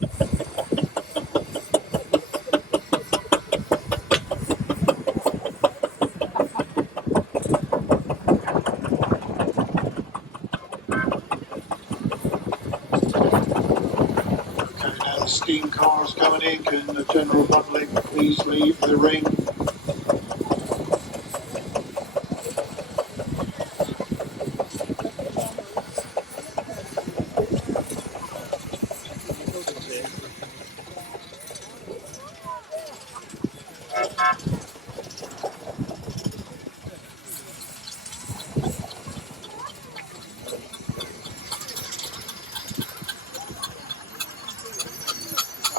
Okay, now the steam cars coming in. Can the general public please leave the ring?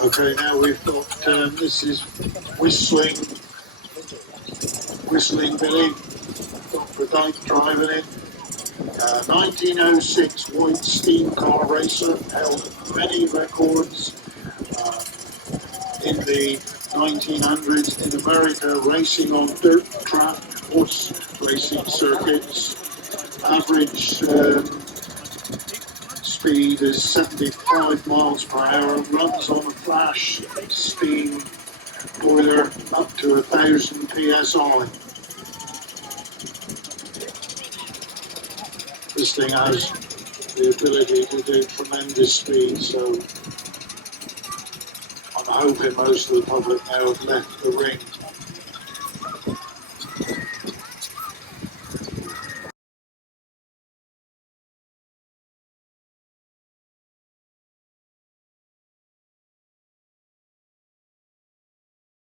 Okay, now we've got, this is Whistling Billy, Dr. Dyke driving it. 1906 white steam car racer, held many records in the 1900s in America, racing on dirt track horse racing circuits. Average speed is 75 miles per hour, runs on a flash steam boiler up to 1,000 psi. This thing has the ability to do tremendous speed, so I'm hoping most of the public now have left the ring.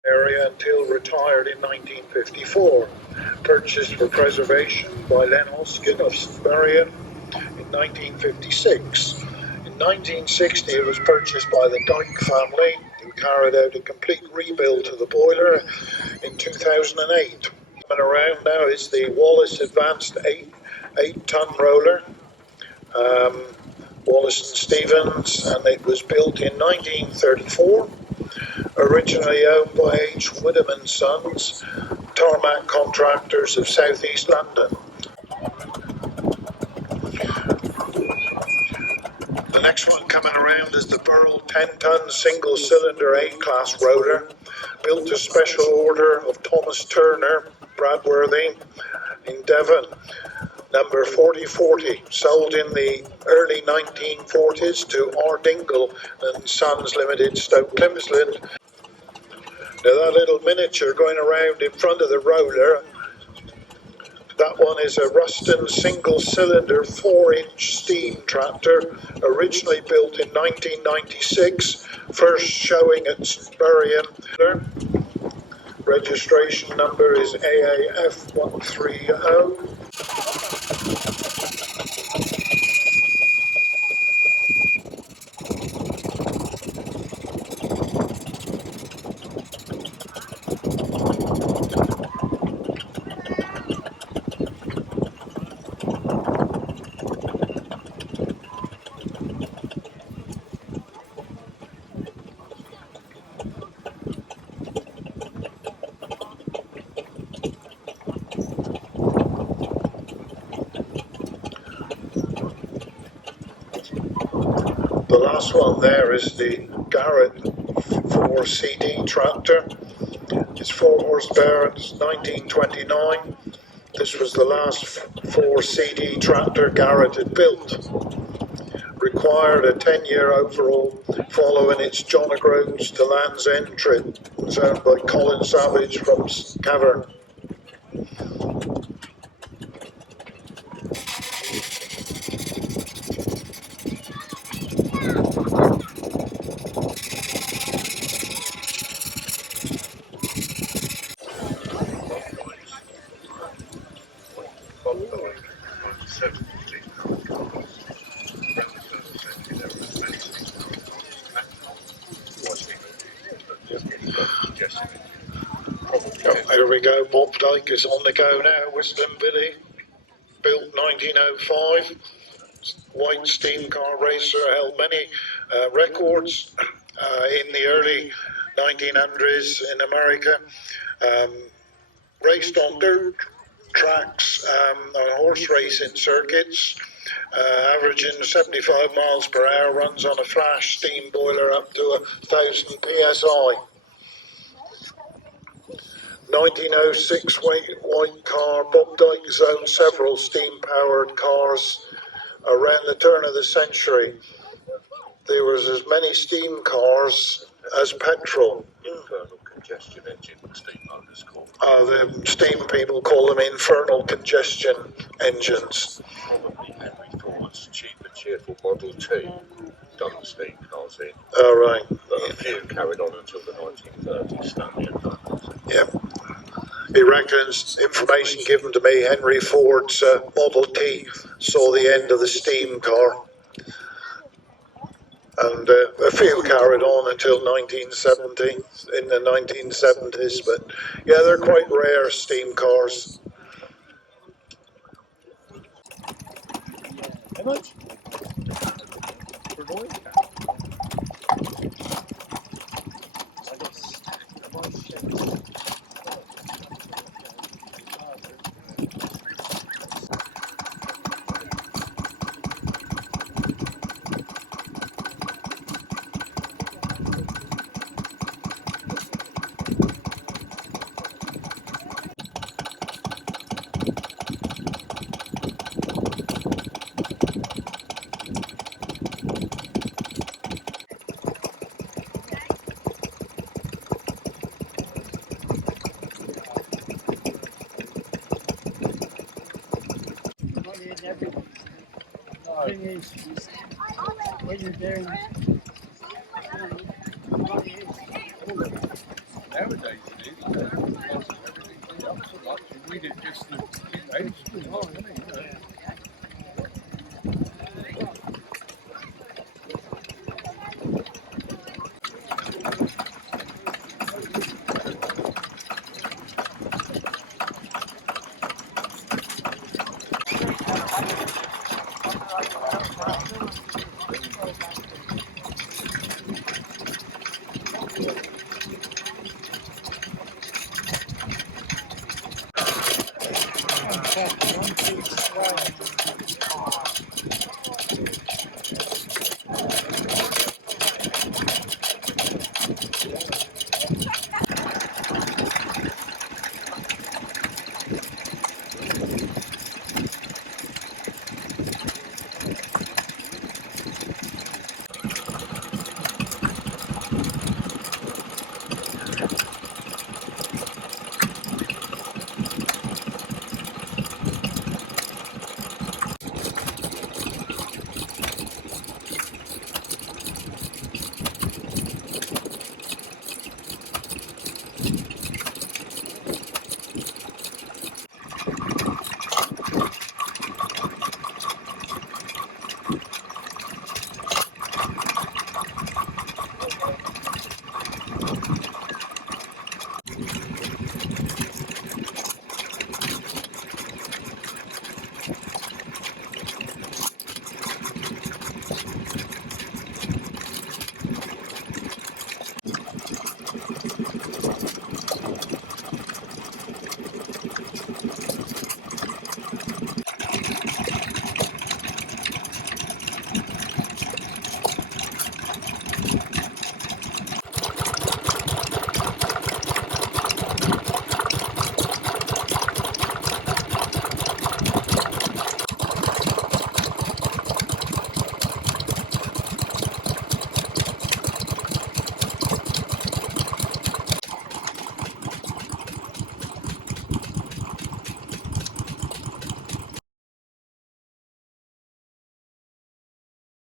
Area until retired in 1954, purchased for preservation by Len Hoskin of Buryan in 1956. In 1960 it was purchased by the Dyke family, who carried out a complete rebuild to the boiler in 2008. Coming around now is the Wallace Advanced 8-ton roller, Wallace and Stevens, and it was built in 1934. Originally owned by H. Whittam and Sons, tarmac contractors of South East London. The next one coming around is the Burl 10-ton single-cylinder A-class roller, built to special order of Thomas Turner, Bradworthy, in Devon. Number 4040, sold in the early 1940s to R. Dingle and Sons Limited, Stoke Cleveland. Now that little miniature going around in front of the roller, that one is a Ruston single-cylinder 4-inch steam tractor, originally built in 1996, first showing at Buryan. Registration number is AAF 130. The last one there is the Garrett 4CD tractor. It's 4 horsepower, it's 1929. This was the last 4CD tractor Garrett had built. Required a 10-year overhaul following its John O'Groats to Land's End trip. It was owned by Colin Savage from Cavern. There we go, Bob Dyke is on the go now. Whistling Billy, built 1905, white steam car racer, held many records in the early 1900s in America. Raced on dirt tracks, on horse racing circuits. averaging 75 miles per hour, runs on a flash steam boiler up to 1,000 psi. 1906 white car. Bob Dykes owned several steam-powered cars. Around the turn of the century, there was as many steam cars as petrol. Infernal congestion engine, steamboaters call. The steam people call them infernal congestion engines. Probably Henry Ford's cheap and cheerful Model T done the steam cars in. Oh, right. But a few carried on until the 1930s, Stanley and Douglas. Yep. He reckons, information given to me, Henry Ford's Model T saw the end of the steam car. And a few carried on until 1970, in the 1970s, but yeah, they're quite rare, steam cars. How much? For noise? Thing is, when you're down, nowadays it is, everything else a lot. You need it just to keep pace with it, isn't it?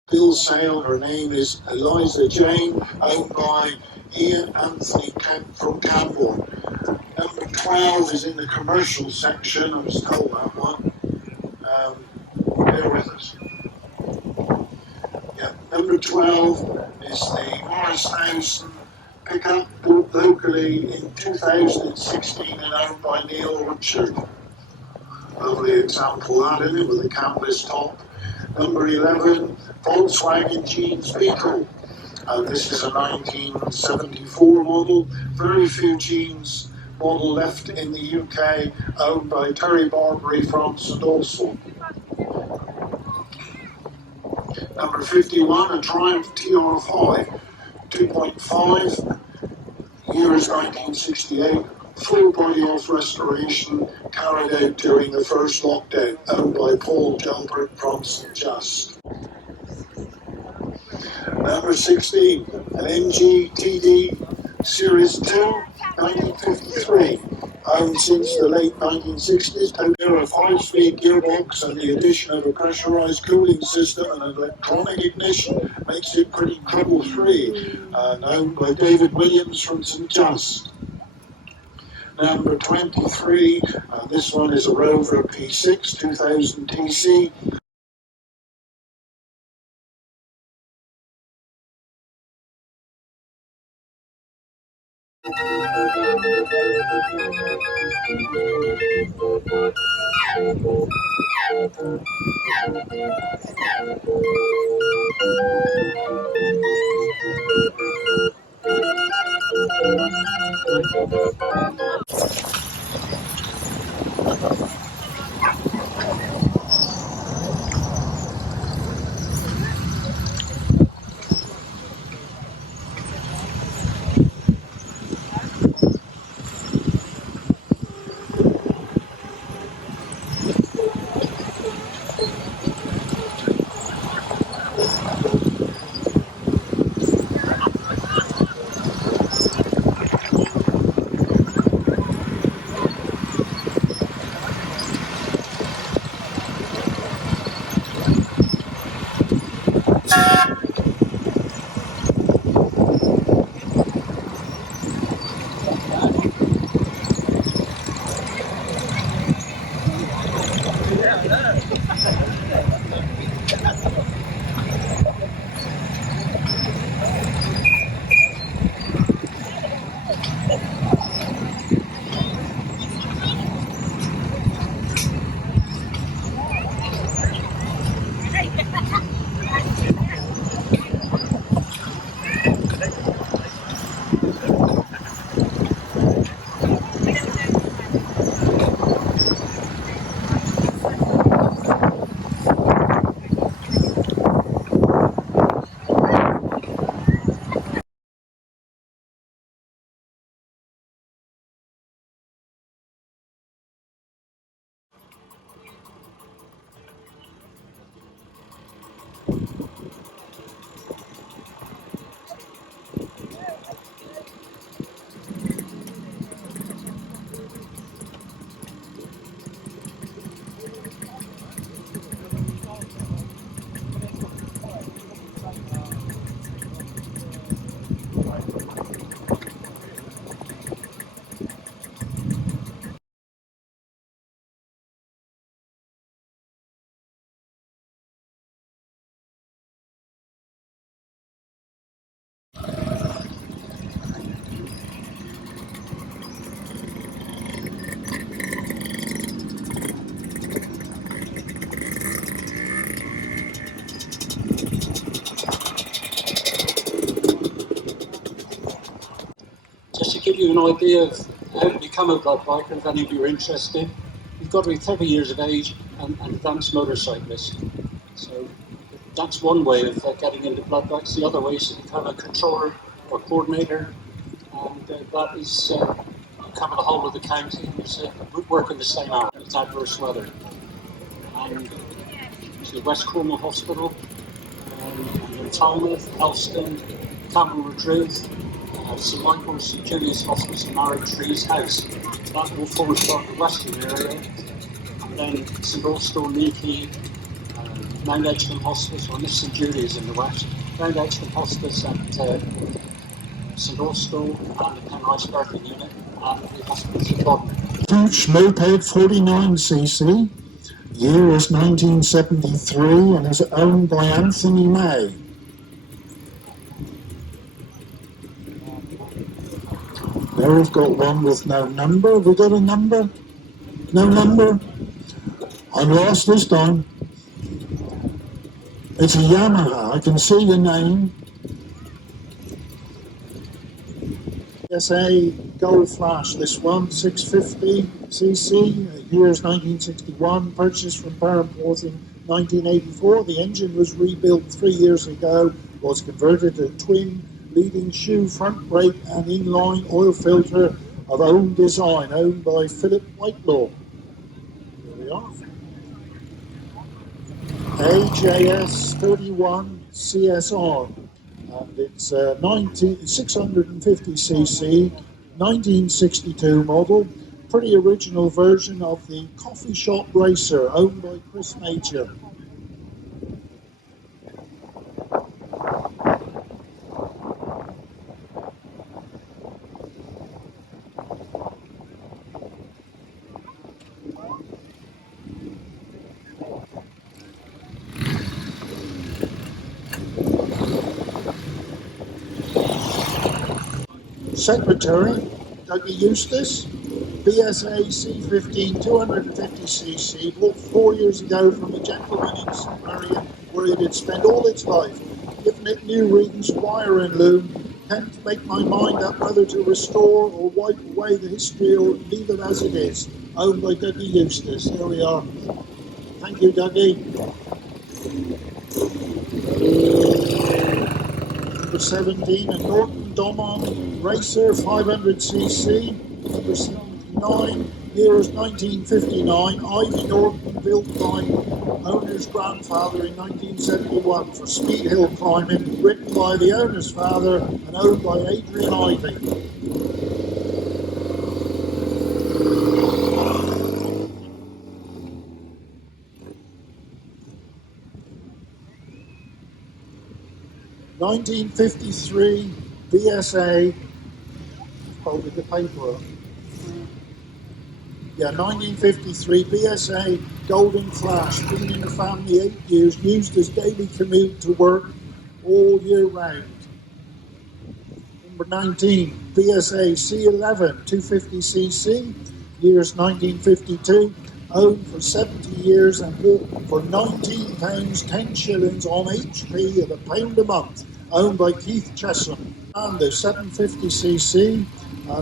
Bill Sale, her name is Eliza Jane, owned by Ian Anthony Kemp from Campbell. Number 12 is in the commercial section, I was told that one. Bear with us. Yeah, number 12 is the Morris Housen pickup, built locally in 2016 and owned by Neil Richard. Lovely example that, isn't it, with a canvas top. Number 11, Volkswagen Jeans Beetle. This is a 1974 model. Very few jeans model left in the UK, owned by Terry Barbary from St Austell. Number 51, a Triumph TR5, 2.5, year is 1968, full body off restoration, carried out during the first lockdown, owned by Paul Gilbert from St. Just. Number 16, an MG TD Series 2, 1953. Owned since the late 1960s, there a 5-speed gearbox and the addition of a pressurized cooling system and an electronic ignition makes it pretty trouble-free. Owned by David Williams from St. Just. Number 23, this one is a Rover P6 2000 TC. Just to give you an idea of how to become a blood biker, if any of you are interested, you've got to be 30 years of age and an advanced motorcyclist. So that's one way of getting into blood bikes. The other way is to become a controller or coordinator, and that is cover the whole of the county. Work in the same hour. It's adverse weather. And to the West Cornwall Hospital, in Falmouth, Elston, Campbell Redruth, St Michael's, St Julius Hospice, and Marrow Trees House. That will form part of the western area. And then St Austell, Leakey, Mount Edgecombe Hospice, well, this St Julius in the west, Mount Edgecombe Hospice at St Austell, and the Penrice Birthing Unit, and the hospitals in Bodmin. Huge moped 49cc, year is 1973 and is owned by Anthony May. There we've got one with no number. Have we got a number? No number? I'm lost this time. It's a Yamaha. I can see the name. SA Gold Flash, this one, 650cc, year is 1961, purchased from Paraporthing 1984. The engine was rebuilt 3 years ago, was converted to twin leading shoe front brake and inline oil filter of own design, owned by Philip Whitelaw. Here we are. AJS 31 CSR, and it's 650cc, 1962 model, pretty original version of the Coffee Shop Racer, owned by Chris Major. Secretary, Dougie Eustace, BSA C15 250cc, bought 4 years ago from a gentleman in St Marion, where it had spent all its life, giving it new rings, wire and loom, tend to make my mind up whether to restore or wipe away the history or leave it as it is, owned by Dougie Eustace. There we are. Thank you, Dougie. Number 17, a Norton Domon Racer 500cc. Number 79, year is 1959. Ivy Norton, built by owner's grandfather in 1971 for speed hill climbing, written by the owner's father and owned by Adrian Ivy. (1953) BSA, folded the paper up. Yeah, 1953 BSA Golden Flash, been in the family 8 years, used as daily commute to work all year round. Number 19, BSA C11 250cc, years 1952, owned for 70 years and bought for £19, 10 shillings on HP at £1 a month, owned by Keith Chesham. And the 750cc,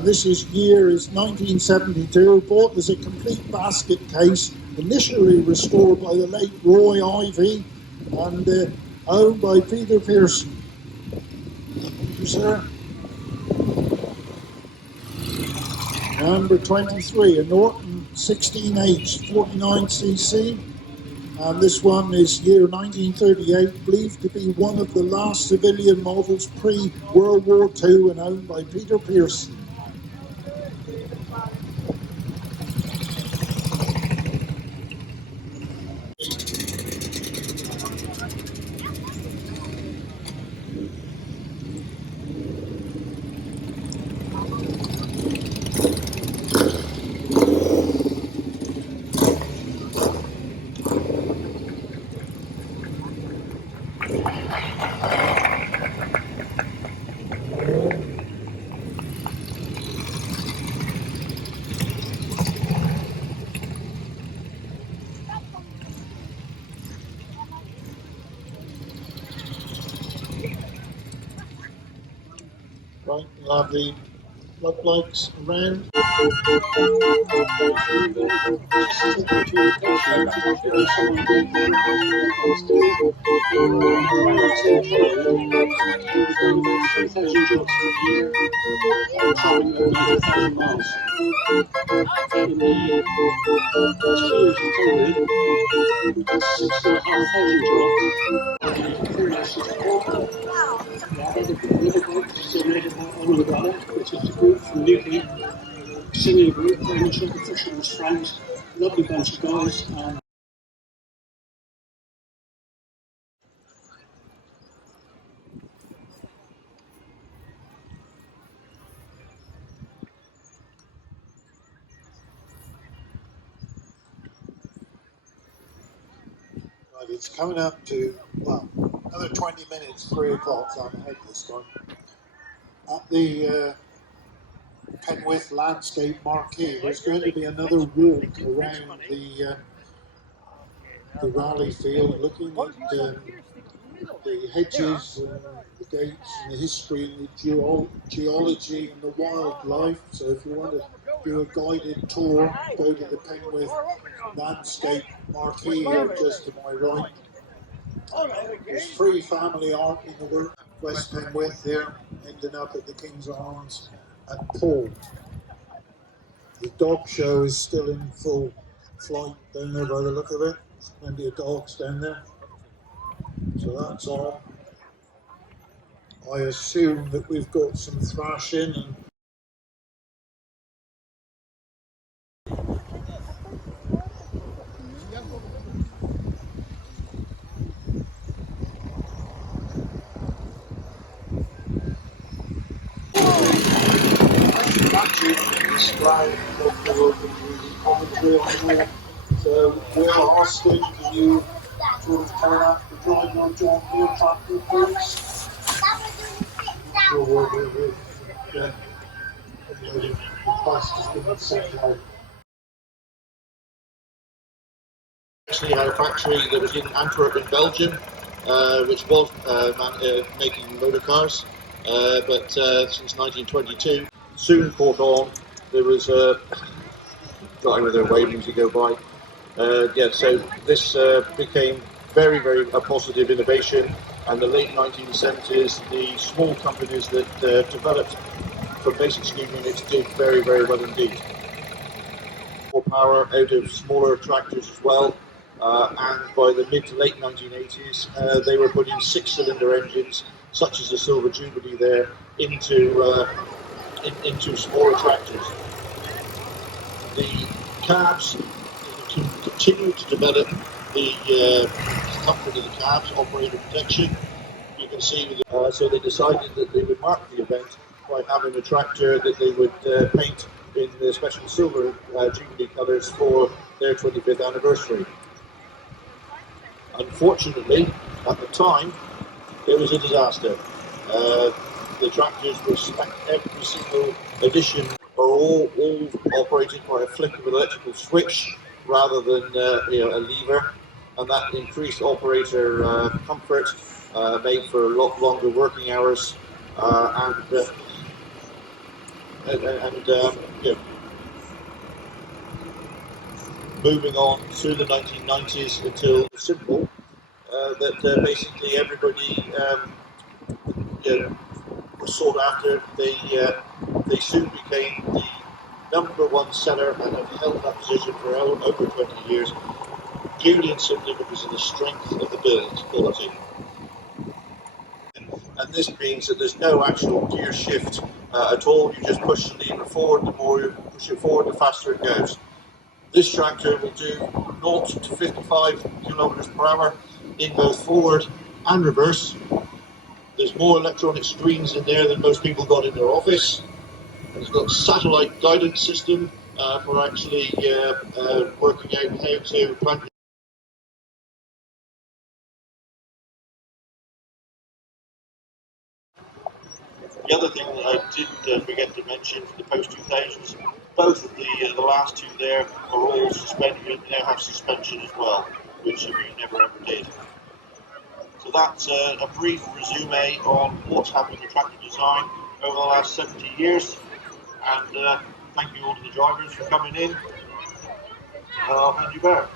this year is 1972, bought as a complete basket case, initially restored by the late Roy Ivy and owned by Peter Pearson. Thank you, sir. Number 23, a Norton 16H 49cc, and this one is year 1938, believed to be one of the last civilian models pre-World War II and owned by Peter Pearson. Right, we'll have the floodlights around. Traveling over 90,000 miles. In the 2 years of COVID, we did 6,500 jobs. 3064. The other group is donated by Onagada, which is a group from Newquay, singing group, very much like the Fisherman's Friends, lovely bunch of guys. Right, it's coming up to, well, another 20 minutes, 3 o'clock, so I'm ahead this time. At the Penwith Landscape Marquee, there's going to be another walk around the rally field, looking at the hedges and the gates and the history and the geology and the wildlife. So if you want to do a guided tour, go to the Penwith landscape marquee here just to my right. There's 3 family art in the work at West Penwith here, ending up at the King's Arms at Paul. The dog show is still in full flight down there by the look of it. There's plenty of dogs down there. So that's on. I assume that we've got some thrashing and display of the commentary on there. So we're asking, can you sort of turn up the driver of John Deere tractor, please? Actually had a factory that was in Antwerp in Belgium, which was making motor cars, but since 1922 soon caught on. There was a driving with their wagons to go by. So this became very, very a positive innovation, and the late 1970s, the small companies that developed from basic steam units did very, very well indeed. More power out of smaller tractors as well, and by the mid to late 1980s, they were putting 6-cylinder engines, such as the Silver Jubilee there, into smaller tractors. The cabs continued to develop the comfort of the cabs, operator protection. You can see, so they decided that they would mark the event by having a tractor that they would paint in the special silver Jubilee colours for their 25th anniversary. Unfortunately, at the time, it was a disaster. The tractors were stacked, every single edition are all operated by a flick of an electrical switch rather than a lever, and that increased operator comfort, made for a lot longer working hours, moving on through the 1990s until simple, that basically everybody was sought after. They soon became the #1 seller and have held that position for over 20 years, purely and simply because of the strength of the build quality. And this means that there's no actual gear shift at all. You just push the lever forward. The more you push it forward, the faster it goes. This tractor will do 0 to 55 kilometers per hour in both forward and reverse. There's more electronic screens in there than most people got in their office. And it's got a satellite guidance system for actually working out how to plant. The other thing that I did forget to mention for the post-2000s, both of the last two there are all suspended, now have suspension as well, which we never ever did. So that's a brief resume on what's happened in tractor design over the last 70 years. And thank you all to the drivers for coming in. And I'll hand you back.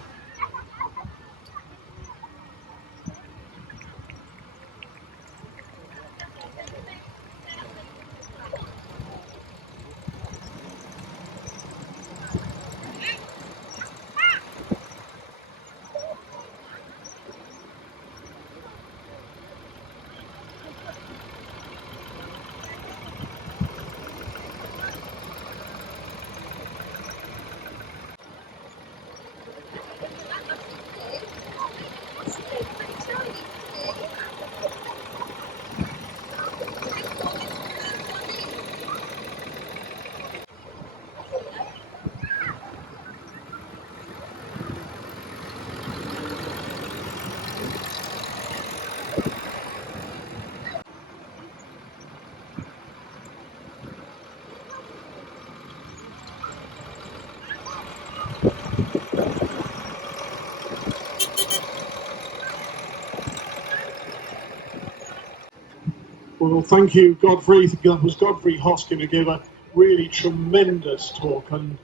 Well, thank you, Godfrey. That was Godfrey Hoskin again. really tremendous talk on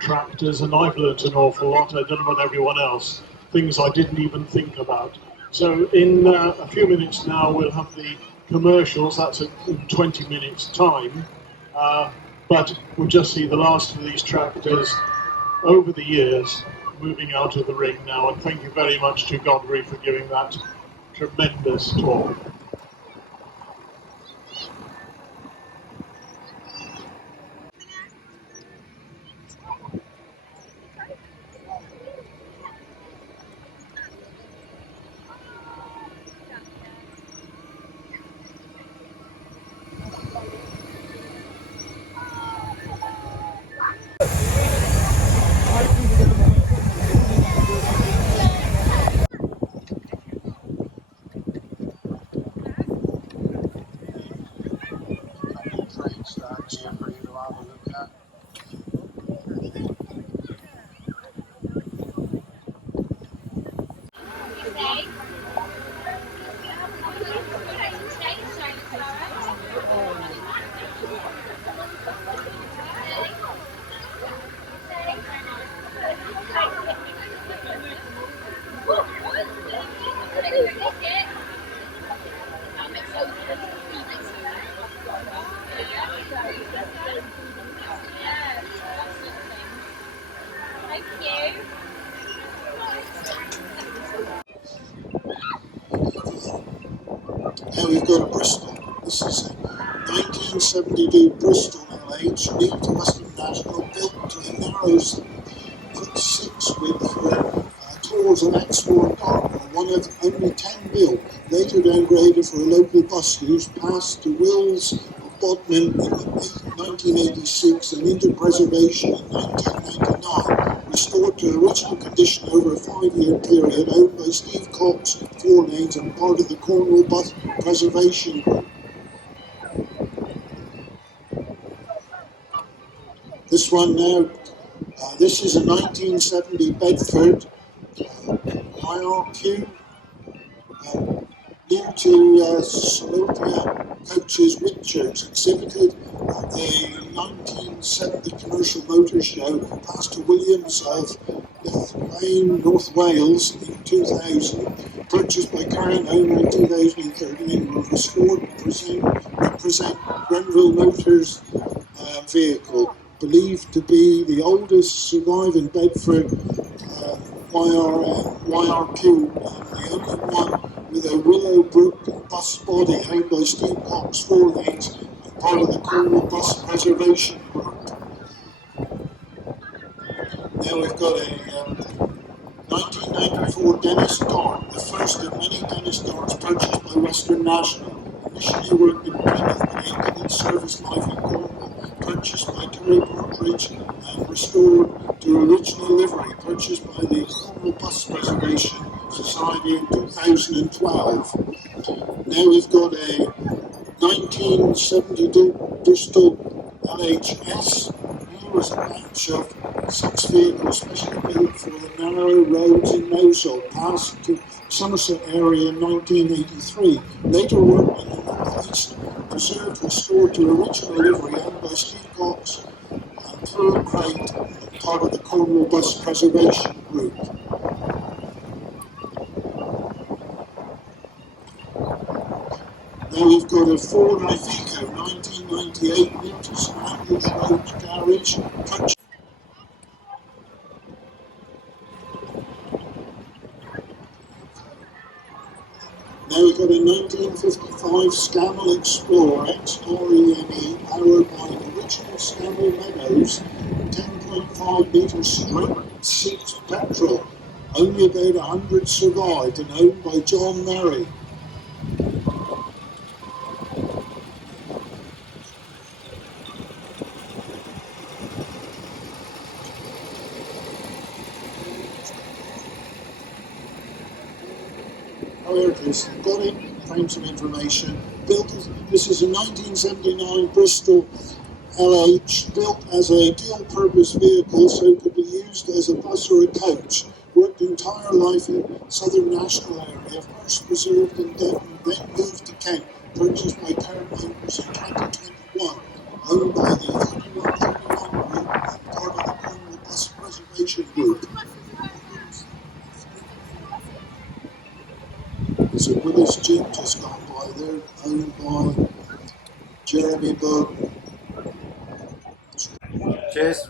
tractors, and I've learnt an awful lot. I don't know about everyone else, things I didn't even think about. So in a few minutes now we'll have the commercials, that's in 20 minutes time, but we'll just see the last of these tractors over the years moving out of the ring now, and thank you very much to Godfrey for giving that tremendous talk. Train stands here for you to have a look at. Now we've got a Bristol. This is a 1972 Bristol LH, new to Western National, built to a narrow 6 width for tours and export cargo, one of only 10 built, later downgraded for a local bus use, passed to Wills of Bodmin in 1986 and into preservation in 1999, restored to original condition over a 5-year period, owned by Steve Cox, 4 lanes and part of the Cornwall Bus Preservation Group. This one now, this is a 1970 Bedford IRQ, new to Salonia Coaches Whitchurch, exhibited at the 1970 Commercial Motor Show, passed to Williams of Llanfair, North Wales in 2000, purchased by current owner in 2013, and restored to represent Grenville Motors vehicle, believed to be the oldest surviving Bedford YRQ, and the only one with a Willowbrook bus body, owned by Steve Cox, 4 lanes, and part of the Cornwall Bus Preservation Group. Now we've got a 1994 Dennis Dart, the first of many Dennis Darts purchased by Western National. Initially worked in Plymouth, but ended its service life in Cornwall, purchased by Terry Partridge and restored to original livery, purchased by the Cornwall Bus Preservation Society in 2012. Now we've got a 1972 Bristol LHS. Here was a batch of 6 vehicles specially built for the narrow roads in Mosul, passed to Somerset area in 1983. Later worked in the North East, preserved, restored to original livery, owned by Steve Cox and Pearl Crate, part of the Cornwall Bus Preservation Group. Now we've got a Ford Iveco 1998 new to St Andrews Road garage, purchased. Now we've got a 1955 Scammell Explorer XRENE, powered by an original Scammell Meadows 10.5 metre stroke 6 petrol. Only about 100 survived and owned by John Murray. There it is, got it, found some information. This is a 1979 Bristol LH, built as a dual-purpose vehicle so it could be used as a bus or a coach. Worked entire life in Southern National area, first preserved in Devon, then moved to Kent, purchased by current owners in 2021. owned by the 3121 Group, part of the Cornwall Bus Preservation Group. There's a Willis Jeep just gone by there, owned by Jeremy Bowden. Cheers.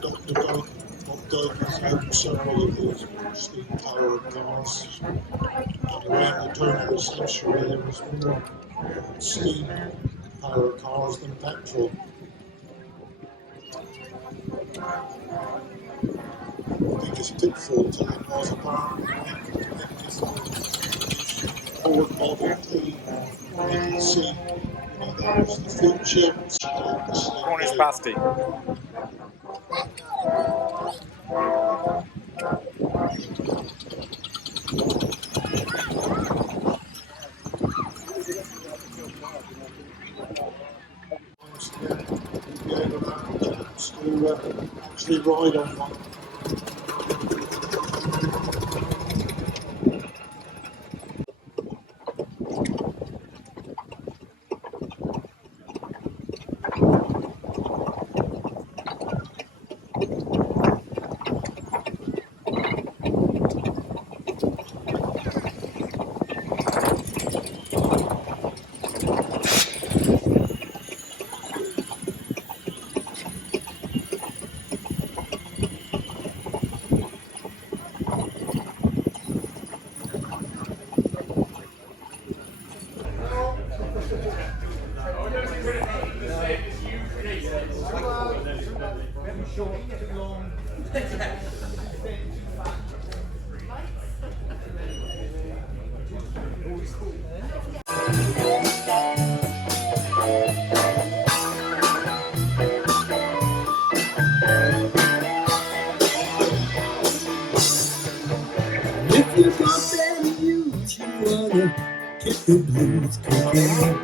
Dr. Bob Doug has owned several of these steam-powered cars. And around the turn of the century, there was more steam-powered cars than petrol. The biggest pitfall to it was apparently Ford Model T. You can see, that was the feature. Cornish pasty. To actually ride on one. If you got that news, you wanna get the blues cooking.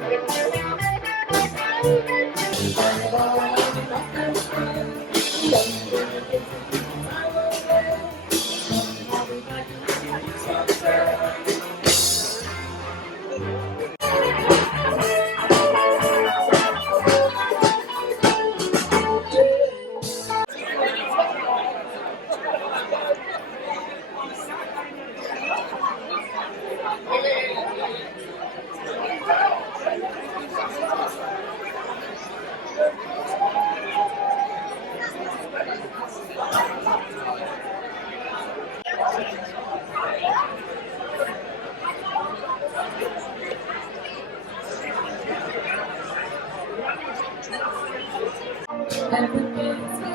Everybody's